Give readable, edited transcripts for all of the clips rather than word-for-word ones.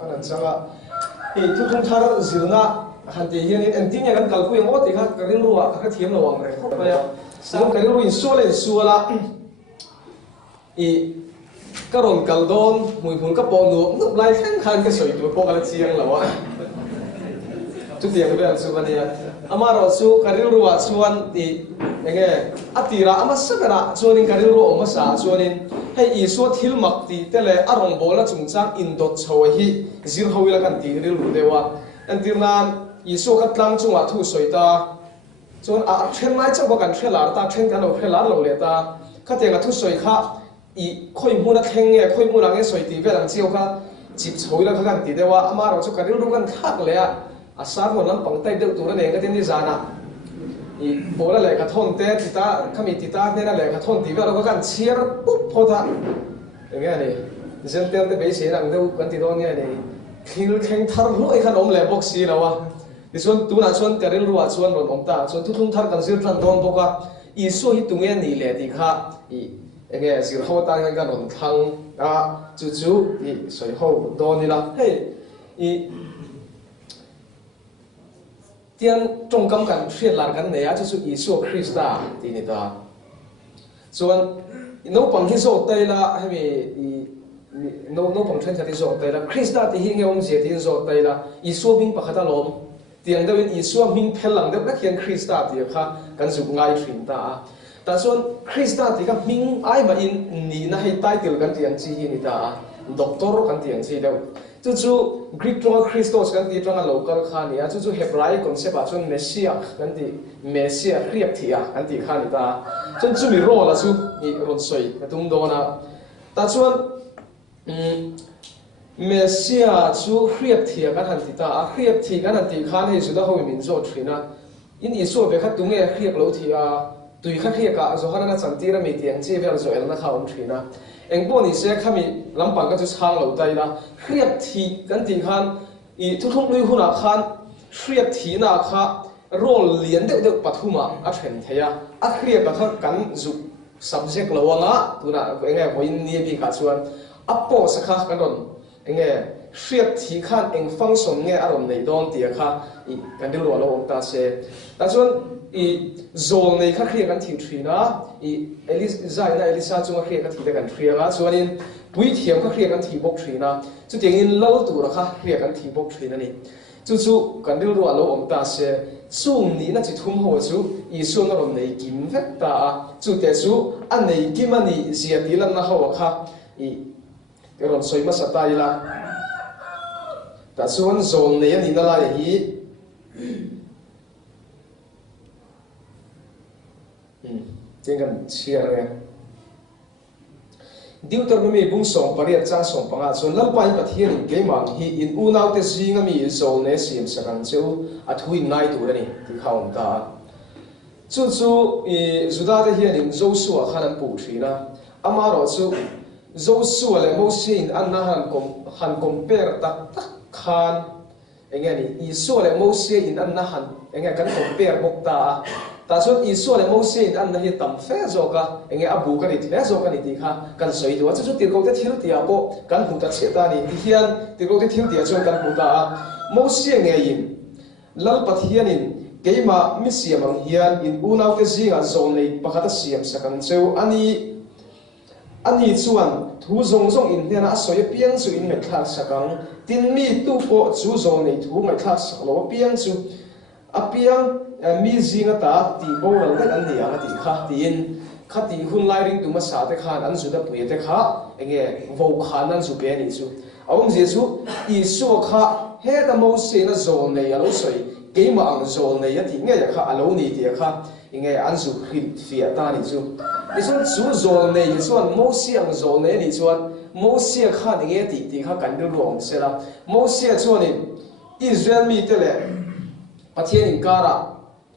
kan an changa I thu thung thar zirna han ti hian in ending ya kan kalpu yang oti kha karin ruwa kha thiam lawang re khop ya sam karin ru in suala in suala I karon kaldon mui hun ka pon nu lai khan khan ka soi tu po kala chiang lawa tu tiang be su ba ya amaro su karin ruwa suan ti enge atira ama sabara chuanin karin ru oma sa chuanin hei I so thil mak ti tele arong bola chungchang in dot chawi hi zir hawila kan ti ril ru dewa antirnan I so ka tlang chunga thu soita chon a then mai chaw kan thela ta then kan o thela lo le ta kha te ga thu soi kha I khoi mu na theng nge khoi mu na nge soi ti ve lang chiu kha chip chhoila kha kan ti dewa amaro chu karin ru kan khak le a sa ho lam pang tai deu tu na ne ka tin ni zana I bola le ka thon te tita kami tita ne na le ka thon ti ve ro ka kan chiar pup phoda nge ni zen tel te be se lang deu kan ti don nge ni khil kheng thar loi khan om le box si lawa ni chuan tu na chuan karin ruwa chuan ron om ta chuan thu thung thar kan zir tlan don boka I so hi tu nge ni le ti kha I enge zir ho ta ngan kan ron thang a chu chu I soi ho don ni la hey I tian trong kam kan thriat lar kan ne a chu chu Isu Krista ti ni ta chuan no pang hi zo tai la hemi no pang thlen thati zo tai la Krista ti hi nge om je tin zo tai la Isu bing pakhata lom tiang dawin Isu ming phel lang deuh na khian Krista ti kha kan zu ngai thrin ta ta chuan Krista ti ka ming ai ma in ni na hei title kan tiang chi hi ni ta doctor kan tiang chi deuh chu chu Greek tonga Christos kan ti tonga local kha ni a chu chu Hebraic concept a chun Messiah kan ti Messiah riak thia kan ti kha ni ta chun chu mi ro la chu I ron soi tung do na ta chuan Messiah chu riak thia kan han ti ta a riak thi kan han ti khan hei chu da ho min zo thina in Isu be kha tunge riak lo thia tui kha riak ka zo hana chanti ra mi tiang chi vel zo el na kha om thina engbo ni se khami lampang ka chu chang lo dai la riak thi kan ti khan I thu thung lui huna khan riak thi na kha role lian deuh pathuma a then theya a riak ka kan zu subject lo wanga tuna enge voin ni bi kha chuan apo sakha kan ron enge riak thi khan eng function nge arom nei don ti kha I kan dil ro lo om ta se ta chuan I zol nei kha riak kan thi thina I Elisa chunga riak ka thi te kan thria chuanin pui thiam kha riak kan thi bok thina chu tiangin lal tur kha riak kan thi bok thina ni chu kan dil ro lo om ta se chung ni na chi thum ho chu Isu na rom nei kim vek ta chu te chu an nei kim ani zia ti lan na ho kha I ron soi ma sa ta ila ta chuan zol nei ani na la hi kan chia re Deuteronomy bung song pariat cha song panga chon lalpai pathian in keimang hi in unau te singa mi zol ne sim sakang chu athui nai tu rani ti khaum ta chu I juda te hian in Joshua khanan pu thina amaro chu Joshua le Moses in anna han compare tak khan engani Isu le Moses in anna han enga kan compare bok ta ta chuan Isu le Moses in anna hi tam fe zo ka enge abu ka ni ti zo ka ni ti kha kan soi tu chu ti ko te thil ti a po kan hu ta che ta ni ti hian ti ko te thil ti a chuan kan hu ta Moses nge in lal pathian in keima mi siam ang hian in unau te zinga zon nei pakhata siam sakang cheu ani chuan thu zong in hena soi piang chu in ngai thak sakang tin mi tu po chu zong nei thu ngai thak sak lo piang chu a piang mi zinga ta ti bo ral te an ni anga ti kha tin kha ti hun lai ring tu ma sa te khan an zu da pu te kha enge vo khan an zu pe ni chu awm je chu Isu kha he da mo se na zon nei alo soi keima ang zon nei ya ti nge ya kha alo ni ti kha inge an zu khrit fia ta ni chu isun chu zon nei chuan mo si ang zon nei ni chuan mo si kha nge ti kha kan du rom se la mo si chuan ni Israel mi te le pathian in kara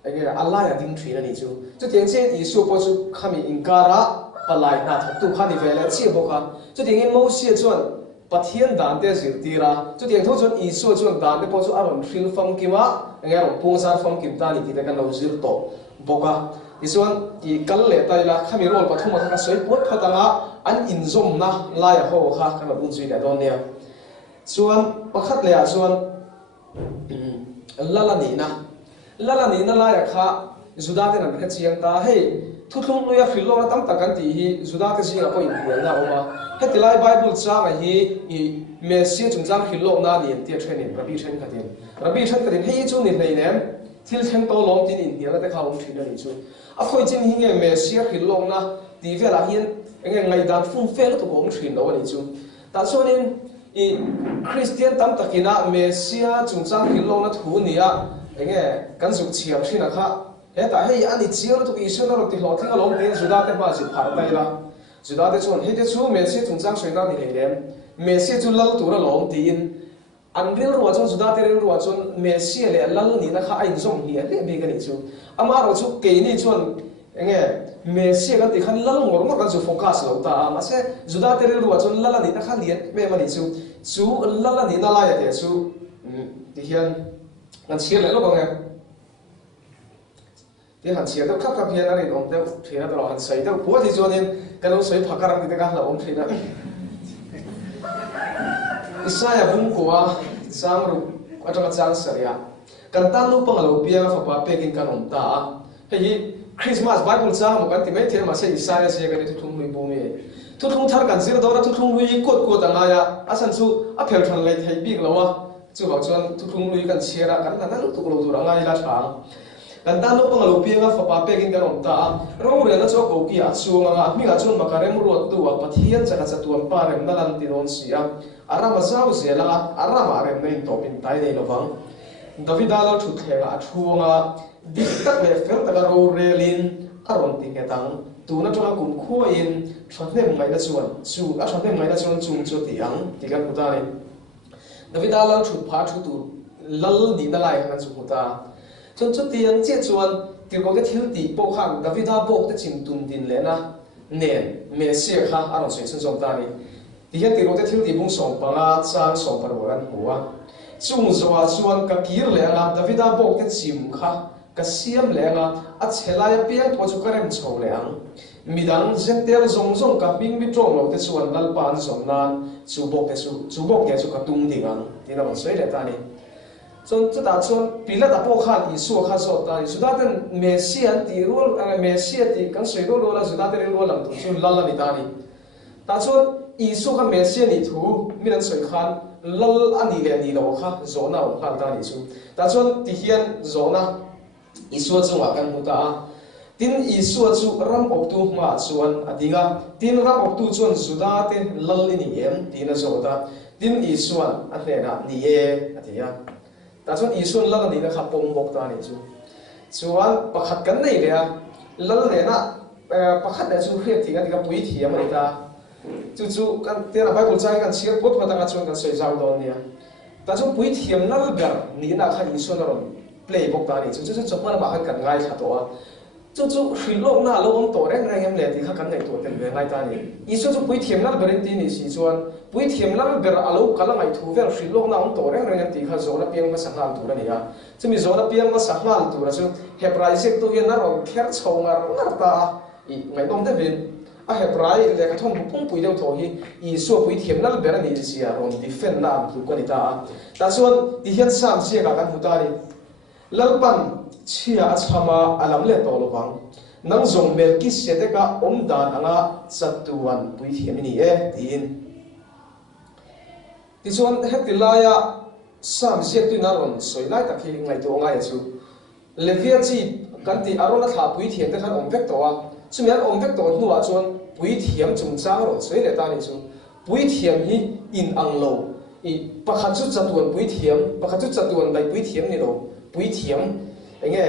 enge Allah ya ding thina ni chu tiang chen Isu po chu khami in kara palai na thak tu kha ni vele chi bo kha tiang in mo si chuan pathian dan te zir tira tiang tho chuan Isu chuan dan te po chu aron thil fam kima enge ro pungsar fam kim ta ni ti te kan lo zir to boka isuan I kal le tai la khami rol pathuma kha soi pot phatanga an inzom na la ya ho kha kan bun chui da don ne chuan pakhat le a chuan lalani na la ya kha juda te nan kha chiang ta hei thuthung nuya philo na tam takan ti hi juda te singa ko in na oma hetilai bible chang a hi I Messi chungchang philo na lian tia thenin rabi then kadin hei chu ni nei nem thil theng to lom tin in hian te khawm thin ani chu a khoi chin hi nge Messi philo na ti vela hian enge ngai dan fung fel to gong thin lo ani chu ta chuanin I Christian tam takina Messi chungchang philo na thu nia enge kan zu chiam thina kha heta hei ani chiar tu isu na ro ti lo thing lom tin juda te ma si phar tai la juda te chuan hei te chu Messi chungchang soina ni lem Messi chu lal tu ra lom tin an ril ruwa chuan juda te ril ruwa chuan Messi le lal ni na kha ain zong hi le be kan ni chu ama ro chu ke ni chuan enge Messi kan ti khan lal ngor ma kan chu focus lo ta ma se juda te ril ruwa chuan lal ni na kha lian me ma ni chu lal ni na la ya te chu ti hian kan chiar le lo bang e ti han chiar to khap hian ani om te thina to han sai to pu ti chuanin kan lo soi phakaram ti te ka la om thina Isaya bung kuwa sang ru atanga chang saria kan tan lu pang lo pia fa pa pekin kan om ta hei Christmas Bible chang mo kan ti mai thil ma se Isaya se kan ti thum lui bu me thu thung thar kan zir dora thu thung lui kot anga ya asan chu a phel than lai thai bik lawa chu ba chuan thu thung lui kan chera kan na lu tu lo dur anga ila thang kan tan lu pang lo pia fa pa pekin kan om ta ro re na cho ko ki a chuang anga mi ga chun makarem ro tu wa pathian chaka chatuam pa rem na lan ti ron sia arama zau zela arama rem nei topin tai nei lovang Davida lo thu thela athuanga diktak le fer taka ro relin aron ti ngetang tuna tonga kum khuain thotnem mai na chuan chu a thotnem mai na chuan chung chu tiang tikan putani Davida lo thu pha thu tu lal di na lai kan chu puta chun chu tiang che chuan ti ko ke thil ti po khang Davida bo te chim tun din le na nen Messi kha aron sei chun jong tani ti hian ti ro te thil ti bung song panga chang song par wa kan huwa chung zawa chuan ka kir le nga Davida bo te chim kha ka siam le nga a chelaya piang po chu karem chho le ang midang zentel zong ka ping bi tong lo te chuan lal pan zong nan chu bok te chu ka tung ding ang ti na bon sei le ta ni chon chu ta chuan pila da po khan Isu kha so ta Isu da ten Messi an ti rol Messi ti kan sei do la Isu da te rol lam tu chu lal la ni ta ni ta chuan Isu kha Messi ni thu miran sei khan lal ani le ni lo kha zona o khan ta ni chu ta chuan ti hian zona Isu chu wa kan muta tin Isu chu ram op tu ma chuan adinga tin ram op tu chuan zuda te lal ni em tin a zota tin Isu a hle na ni e atia ta chuan Isu lal ni na kha pom bok ta ni chu chuan pakhat kan nei le a lal le na pakhat da chu hriat thi ga pui thi am ani ta chu kan te na Bible chang kan chiar pot ma ta nga chuan kan sei zau don nia ta chu pui thiam nal ber ni na kha Isu na ron play bok ta ni chu chop ma ba kan ngai kha to a chu hrilok na lo om to reng em le ti kha kan nei to ten ve ngai ta ni Isu chu pui thiam nal berin ti ni si chuan pui thiam nal ber alo kala ngai thu ver hrilok na om to reng em ti kha zo na piang ma sangal tu ra ni ya chumi zo na piang ma sangal tu ra chu Hebrai sek tu hian na ron kher chhonga ngar ta I ngai dom te vin a Hebrai le ka thong pung pui deu tho hi Isu pui thiam nal ber ni sia ron defend na tu ko ni ta ta chuan ti hian sam sia ka kan huta ni lalpan chia achama alam le to lovang nang zong mel ki sedeka omdan anga chatuan pui thiam ni e tin ti chuan hetilaya sam siak tu na ron soi lai takhi ngai to ngai chu levia chi kan ti arona tha pui thiam te khan om vek to a chumian om vek to hnuwa chuan pui thiam chung chang ron soi le ta ni chu pui thiam hi in anglo I pakhat chu chatuan pui thiam pakhat chu chatuan dai pui thiam ni lo pui thiam enge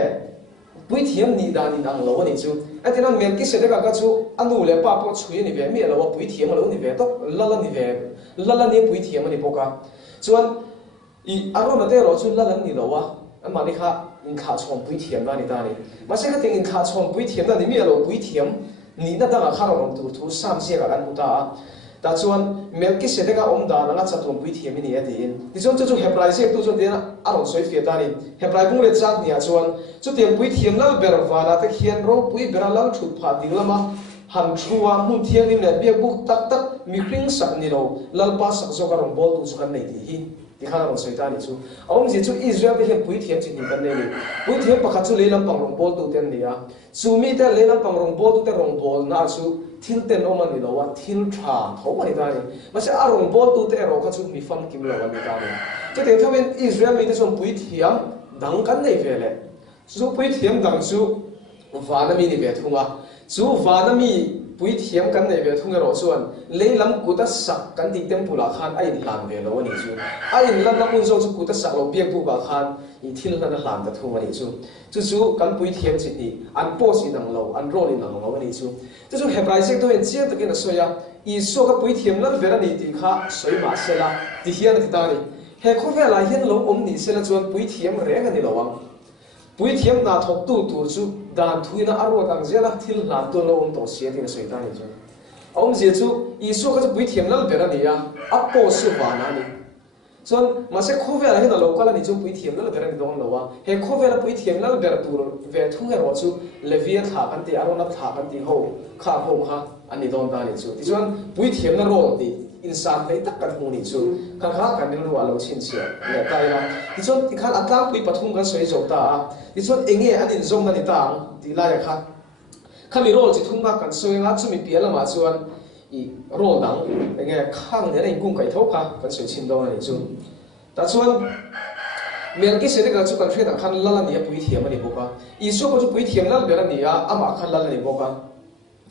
pui thiam ni dan in ang lo ni chu atina mel ki se ka chu anu le pa po chui ni ve mi lo pui thiam lo ni ve to lala ni pui thiam ni poka chuan I aro na te ro chu lala ni lo wa ama ni kha in kha chom pui thiam na ni ta ni ma se ka ting in kha chom pui thiam na ni mi lo pui thiam ni na da kha ro tu thu sam se ka kan uta ta chuan mel ki se ka om da na cha tum pui thiam ni atin ti chuan chu Hebrai se tu chuan dena aron soi fia ta ni Hebrai bung le chak nia chuan chu tiam pui thiam lal ber wa na te khian ro pui ber lal thut pha ding lama han thua mun thiang nim le biak buk tak tak mi hring sak ni lo lalpa sak zo ka rong bol tu chu kan nei ti hi ti khana ron soita ni chu awm ji chu Israel te hem pui thiam chi ni kan nei ni pui thiam pakhat chu leilam pang rong bol tu ten ni a chu mi te leilam pang rong bol tu te rong bol na chu thil ten oma ni lo wa thil tha tho ma ni ta ni ma se a rong bol tu te ro kha chu mi fam kim lo wa ni ta ni ke te thawen Israel mi te chon pui thiam dang kan nei ve le chu pui thiam dang chu vana mi ni ve thunga chu vana mi pui thiam kan nei ve thunga ro chuan leilam kuta sak kan ti tem pula khan ai lan ve lo ani chu ai lan na mun zo chu kuta sak lo biak bu ba khan I thil na lan ta thunga ni chu kan pui thiam chi ni an po si nang lo an ro ni nang lo ani chu Hebrai sek to en chia ta kin soya I so ka pui thiam lan vera ni ti kha soi ma se la ti hian ti ta ni he kho ve la hian lo om ni se la chuan pui thiam re nga ni lo wang pui thiam na thok tu tur chu dan thuina aro tang zela thil lan to lo om to sia ti na soi ta ni chu om je chu I so ka pui thiam lan vera ni ya apo su ba na ni chuan ma se kho ve la hian lo kala ni chu pui thiam lan vera ni dong lo wa he kho ve la pui thiam lan vera tur ve thung he ro chu levia tha kan ti aro na tha kan ti ho kha ani don ta ni chu ti chuan pui thiam na ro ti insan nei tak kan hu ni chu kan kan ni ro alo chin chia le tai la ti chuan ti khan atlang pui pathum kan soi zo ta ti chuan enge anin zong na ni tang ti la ya kha khami ro chi thum ba kan soi nga chu mi piala ma chuan I ro dang enge khang ne nei kung kai tho kha kan soi chin do ni chu ta chuan mel ki sere ga chu kan thre da khan la ni pui thiam ani boka I so ko chu pui thiam la ber ani a ama khan la ni boka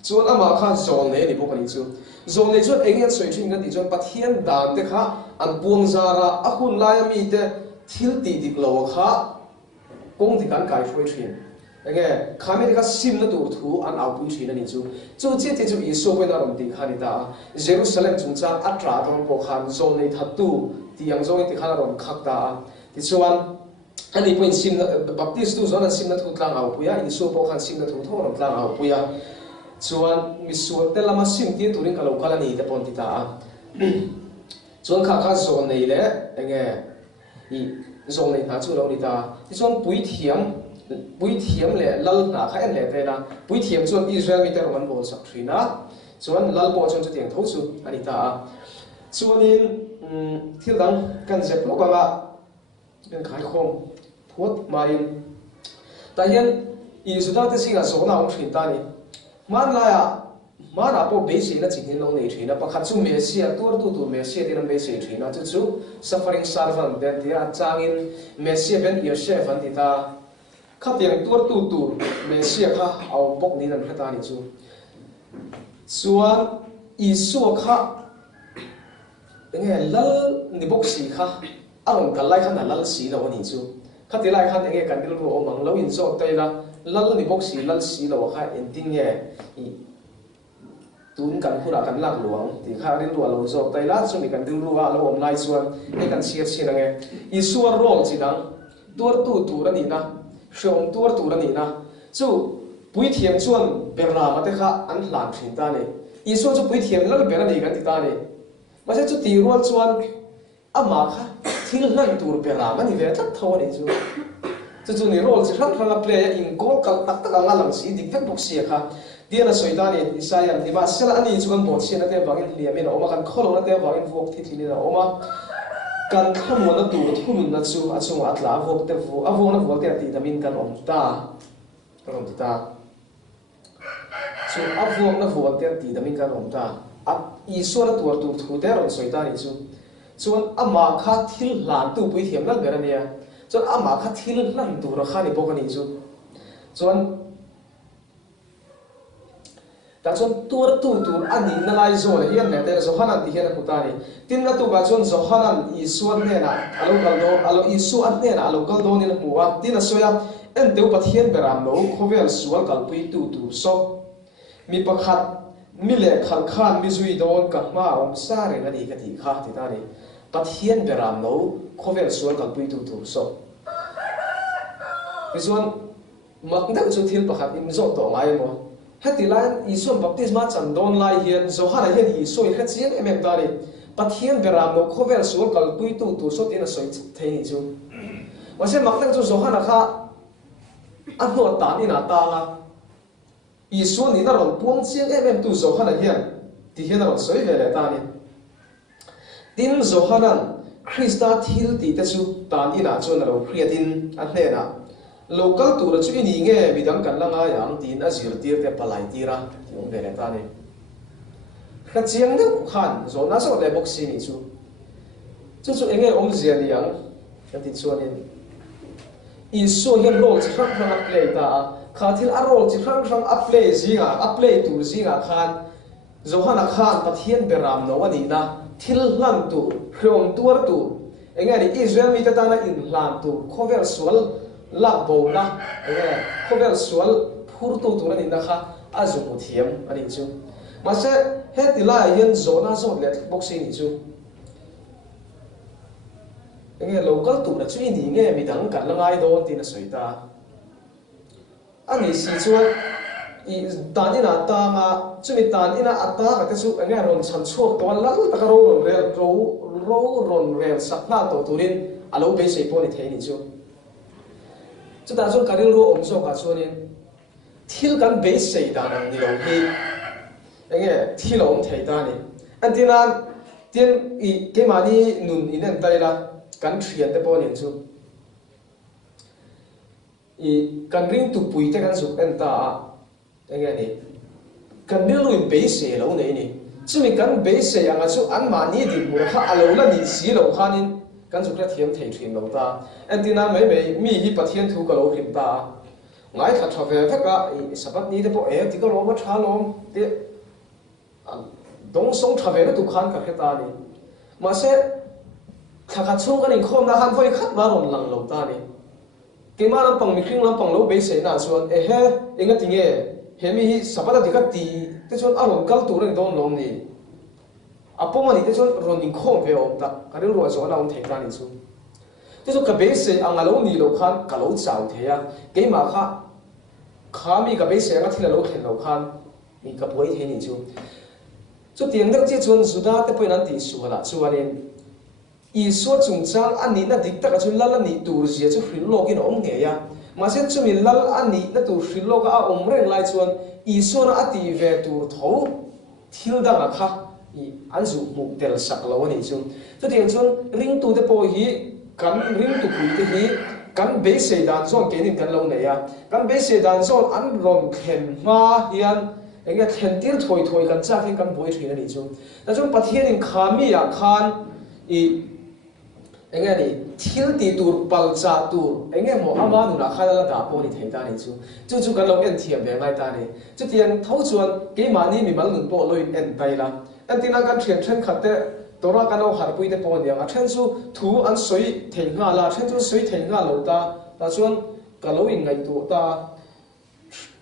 chuan ama khan zon ne ni boka ni chu zon ne chuan enge soi thin kan ti chuan pathian dan te kha an puang zara a hun lai mi te thil ti dik lo kha kong ti kan kai foi thin enge khami ka sim na tur thu an au pui thin ani chu che te chu I so ko na rom ti khani ta Jerusalem chung cha atra dong po khan zon ne thatu ti yang zong ti khana rom khak ta ti chuan ani point sim baptist tu zona sim na thu tlang au puya I so po khan sim na thu tho rom tlang au puya chuan mi suat te lama sim ti turin kalo kala ni te pon ti ta chuan kha zon nei le enge I zon nei na chu lo ni ta ti chuan pui thiam le lal na kha en le te la pui thiam chuan Israel mi te roman bol sak thina chuan lal po chuan chu tiang tho chu ani ta chuanin thil dang kan zep lo ka kan khai khom phot main ta hian I suda te singa so na ong thin ta ni man la ya man apo be se na chin lo nei thina pakhat chu Mesia tur tu Mesia din be se thina chu suffering servant den ti a changin Mesia ben Yosef an ti ta khatiang tur tu Mesia kha au bok ni nan khata ni chu chuan Isu kha enge lal ni bok si kha ang kalai khan lal si lo ni chu khati lai khan enge kan dil ro omang lo in zo tai la lal ni bok si lal si lo kha ending ye I tun kan khura kan lak luang ti kha rin ro lo zo tai la chu mi kan dil ro lo om lai chuan e kan siat sinange Isu rol chi dang tur tu ra ni na shom tur ra ni na chu pui thiam chuan berna ma te kha an hlan thin ta ni Isu chu pui thiam lal ber ni kan ti ta ni ma se chu ti rual chuan ama kha thil nan tur berna ma ni ve tak tho ni chu ni rol chi rang play in gol kal tak tak anga lang si dik vek bok si kha dia na soitani Isaiah ni ba sela ani chu kan bot si na te wangin liamin oma kan kholo na te wangin vok thi thi ni na oma kan khamo na tur thum na chu achung atla vok te vu avo na vok te ti damin kan om ta chu avo na vok te ti damin kan om ta a Isu na tur tu thu te ron soitani chu chuan ama kha thil lan tu pui thiam lan ber ania chuan ama kha thil lan tur kha ni bok ani chu chuan ta chuan tur ani na lai zo le hian ne te Johanan ti hian ku ta ni tin na tu ba chuan Johanan Isu an ne na alo Isu an ne na alo kal do ni na muwa tin a soya en deu pathian beram no khovel sual kal pui tu so mi pakhat mi le khal khan mi zui don ka ma om sa re na ni ka ti kha ti ta ni pathian beram no khovel sual kal pui tu so Isuan makna chu thil pakhat in zo to ngai mo hati lan Isu baptisma chan don lai hian Johanna hian Isu I khachian emem ta ni pathian beram no khovel sual kal pui tu so tin a soi thei ni chu wa se makna chu Johanna kha a no ta ni na ta la Isu ni na ron puang chiang em tu zo hana hian ti hian ron soi ve le ta ni tin zo hanan Krista thil ti te chu tan ina chu na ro khriatin a hne na local tu ra chu ni nge midang kan langa yang tin a zir tir te palai tira tiong ve le ta ni kha chiang de khan zo na so le bok si ni chu chu enge om zia ni yang kan ti chuanin Isu hian role chi hrang hrang a play ta kha thil a role chi hrang hrang a play zinga a play tur zinga khan zohana khan pathian beram no ani na thil hlan tu hrom tuar tu enga ni Israel mi ta na in hlan tu khovel sual lak bo na enga khovel sual phur tu tu ni na kha azu mu thiam ani chu ma se he tila hian zona zo le boxing ni chu enga local tu na chu ni nge mi dang kan langai do tin a soita ani si chuan I tan ina ta nga chumi tan ina ata ka te chu enge ron chan chuak to la ta ka ro ron rel sakna to turin alo be sei po ni thei ni chu ta chu karil ro om so ka chuanin thil kan be sei da nang ni lo hi enge thil om thei ta ni antinan tin I ke mani nun inen tai la kan thian te po ni chu I kan ring tu pui te kan su en ta enga ni kan nil in base lo nei ni chumi kan base anga chu an ma ni di mu kha alo la ni si lo khanin kan chu kra thiam thei thrin lo ta antina mai mi hi pathian thu ka lo hrim ta ngai kha thave thaka sabat ni de po e ti ka lo ma tha lom te dong song thave na tu khan ka kheta ni ma se kha chung kan in khom na han phoi khat ma ron lang lo ta ni ke ma lam pang mi khring lam pang lo base na chuan e he enga tinge hemi hi sabada dikati te chon aron kal tu ren don lom ni apoma ni te chon ron in khom ve om ta karil ro zo na om thei ta ni chu te chu ka base angalo ni lo khan ka lo chau the ya ke ma kha mi ka base anga thila lo khen lo khan mi ka poi the ni chu tiang dak che chon zuda te poi nan ti su hala chuanin I so chung chang ani na dik ta ka chu lala ni tur zia chu hril login om nge ya ma se chumi lal ani na tur hril log a om reng lai chuan I so na ati ve tur tho thil da nga kha I an zu mu tel sak lo ani chu tiang chuan ring tu te po hi kan ring tu pui te hi kan be se dan zon ke nin kan lo ne ya kan be se dan zon an ron khen ma hian enga khen tir thoi kan cha kan boi thrin ani chu ta chung pathian in khami ya khan I enga ni thil ti tur pal cha tur enge mo ama nu na khala da po ni thei ta ni chu kan lo en thiam ve ngai ta ni chu tiang thau chuan ke mani mi mal nun po loin en tai la antina kan thian then khatte tora kan lo har pui te po ni a then chu thu an soi thei nga la then chu soi thei nga lo ta chuan ka lo in ngai tu ta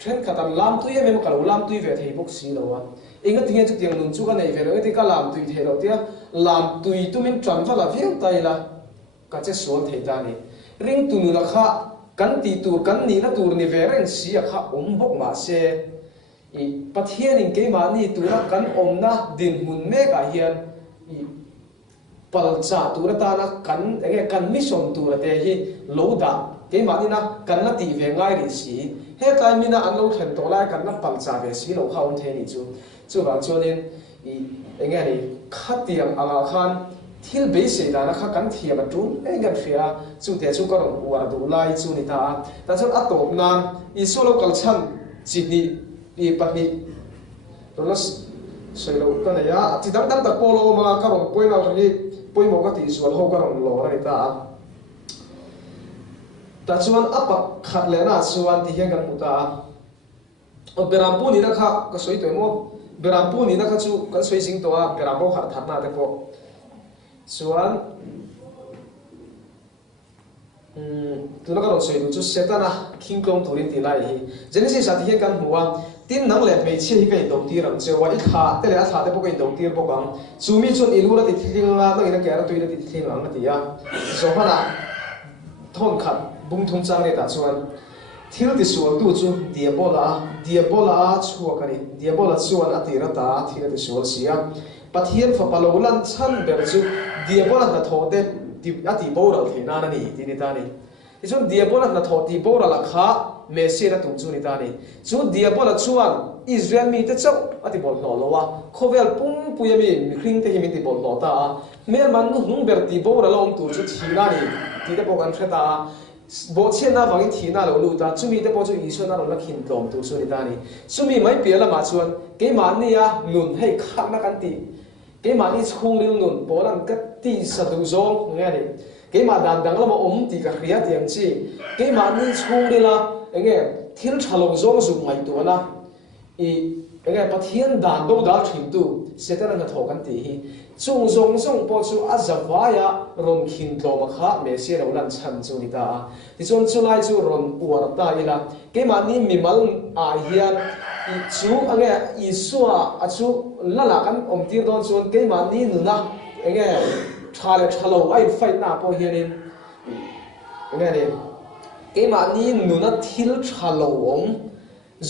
then khatan lam tu ye mem ka lo lam tu ve thei bok si lo wa enga tinge chu tiang nun chu ka nei ve lo ti ka lam tu thei lo tia lam tu tu min tran fa la viau tai la ka che sual thei ta ni ring tu nu la kha kan ti tur kan ni na tur ni ve reng si a kha bok ma se I pathian in ke ma ni tu na kan om na din mun me ka hian I pal cha tu ra ta na kan enge kan mission tu ra te hi lo da ke ma ni na kan na ti ve ngai ri si he tai mi na an lo thlen to lai kan na pal cha ve si lo kha on the ni chu ba chuanin I enge ni khatiam anga khan thil be se da na kha kan thia ba tun enga thia chu te chu ka ron war du lai chu ni ta chu atop nan I solo kal chan chi ni I pahni to las sei lo ka na ya chi dang dang ta polo ma ka ron poi na ni poi mo ka ti sual ho ka ron lo na ni ta chuan apa khat le na chuan ti hian kan uta o berampu ni na kha ka soi to mo berampu ni na kha chu kan soi sing to a berampu khat that na te ko chuan tu na ka ron soi du chu setana kingdom turin ti lai hi genesis a ti hian kan huwa tin nang le mei chi hi kai do ti ram chewa I kha te le a tha te po kai do ti po kam chumi chun ilu la ti thlinga na ina ka ra tu ina ti thlinga na ti ya so hana thon khat bung thung chang ne ta chuan thil ti sual tu chu diabola chuwa kani diabola chuan ati ra ta thil ti sual sia pathian fa palolan chan ber chu diabola na tho te ti ati bo ro thina na ni ti ni ta ni ที่ส่วนเดียบอลน่ะทอตีโบราลักขาเมเซียน่ะตุงจูนี่ตานี่ส่วนเดียบอลชวนอิสราเอลมีแต่เจ้าอธิบอลหล่อวะโคเวลปุ่งปุยมีคริงเตหิมิติบอลหล่อตาเมื่อมันนุ่งเบอร์ตีโบราลงตัวจุดทีน่านี่ที่ได้บอกกันเช่นตาบทเช่นน่ะฟังทีน่าเราลูตาจุมีแต่บอกจุอิสราเอลน่ะเราขินกลมตัวจุนี่ตานี่จุมีไม่เปลี่ยนละมาชวนเกมันนี่อะหนุนให้ข้างนักกันตีเกมันนี่ช่วงเรื่องหนุนบอลังกัดตีสะดุ้งจงไงนี่เกมันดังแล้วมาตีกับเรียดอย่างจีเกมันนี่ช่วงเรื่องละไงที่เราฉลองจงสุดไม่ตัวนะไงปะเทียนด่านดูด่าถิ่นตูเสร็จแล้วนะทอกันตีฮีจงพอจูอาจจะวายะรอนขินโตมาข้าเมเซียเราลันชันจูนิตาที่จนจูไลจูรอนอวดตาอีละเกมันนี้มีมัลอาเฮียนจูไงอิสัวจูละละกันตีโดนจูเกมันนี้นุนะไงชาเลชาโลไอไฟหน้าพอเฮียนินไงเนี่ยเกมันนี้นุนะทิลชาโล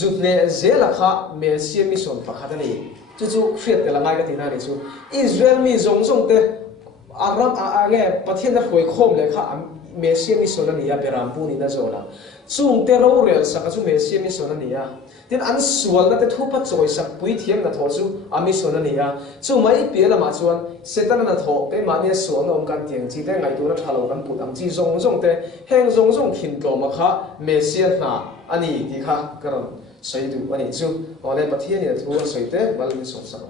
จุดเนี่ยเจล่ะค่ะเมเซียมิส่วนประคัตนี่จู่ๆเครียดแต่ละไงก็ตีน่านี่จู่อิสราเอลมีส่งเตะอารัมไงประเทศนั้นหวยคมเลยค่ะเมเซียมิส่วนนี่ยาเปรามปูนี่นะโจนะจู่เตะเราเรียลสักจู่เมเซียมิส่วนนี่ยาที่อันส่วนนั้นแต่ทุบปัจจัยสักปุยเทียมนะทอจู่อามิส่วนนี่ยาจู่ไม่เปลี่ยนละมาส่วนเสร็จแล้วนะทอเกมันเนี่ยส่วนองค์การเตียงจีแต่ไงตัวนั้นทะเลาะกันปุดอันจีส่งเตะแห่งส่งขินโตมาค่ะเมเซียน่ะอันนี้ที่ค่ะก็ใส่ดูอันนี้จู่วันนี้ประเทศเนี่ยทั่วใส่เตะมันมีสองสาม